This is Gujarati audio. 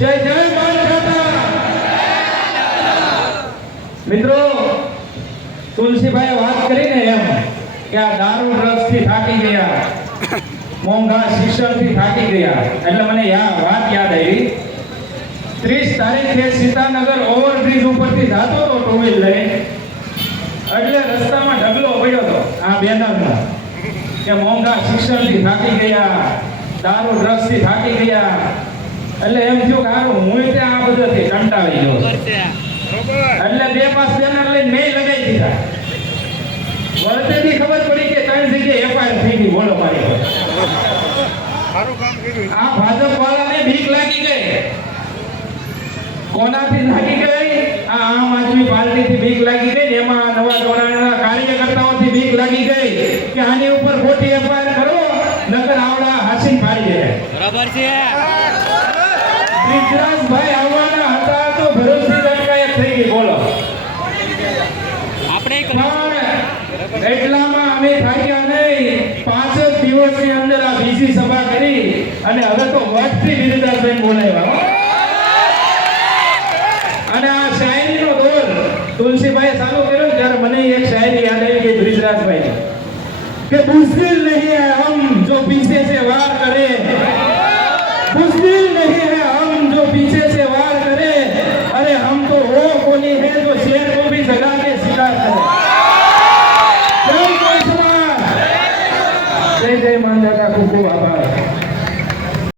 જય જય માનખાતા મિત્રો તુલસીભાઈ વાત કરીને એમ કે આ દારૂ ડ્રગ્સ થી થાકી ગયા મોંઘા શિક્ષણ થી થાકી ગયા એટલે મને વાત યાદ આવી 30 તારીખે સીતાનગર ઓવરબ્રિજ ઉપરથી જાતો હતો ટુ વ્હીલ લઈને એટલે રસ્તામાં ઢગલો પડ્યો હતો આ બેનરમાં કે મોંઘા શિક્ષણ થી થાકી ગયા દારૂ ડ્રગ્સ થી થાકી ગયા એટલે એમ થયું કે હારું હું ત્યાં આ બધુંથી કંટાળી ગયો એટલે 2-5 બેનર લઈને મેં લગાવી દીધા વળતેથી ખબર પડી કે 3 જગ્યાએ એફઆઈઆર થઈ ગઈ બોલો મારી આ ભાજપ વાળાને બીક લાગી ગઈ કોનાથી લાગી ગઈ આ આમ આદમી પાર્ટીથી બીક લાગી ગઈ એમાં નવા જોડાણના કાર્યકર્તાઓથી બીક લાગી ગઈ કે આની ઉપર ખોટી એફઆઈઆર કરો નકર આવડા હાસીન પાડી દે બરાબર છે બ્રિજરાજભાઈ આવવાના હતા તો ભરોસી અટકાયત થઈ ગઈ બોલો આપણે એટલામાં અમે થાક્યા નહીં 5 જ દિવસની અંદર આ બીજી સભા કરી અને હવે તો વટથી બ્રિજરાજભાઈ બોલાવ્યા અને આ શાયરીનો દોર તુલસીભાઈ ચાલુ કર્યો ત્યારે મને એક શાયરી યાદ આવી ગઈ બ્રિજરાજભાઈ કે મુશ્किल नहीं है हम जो पीछे से वार करे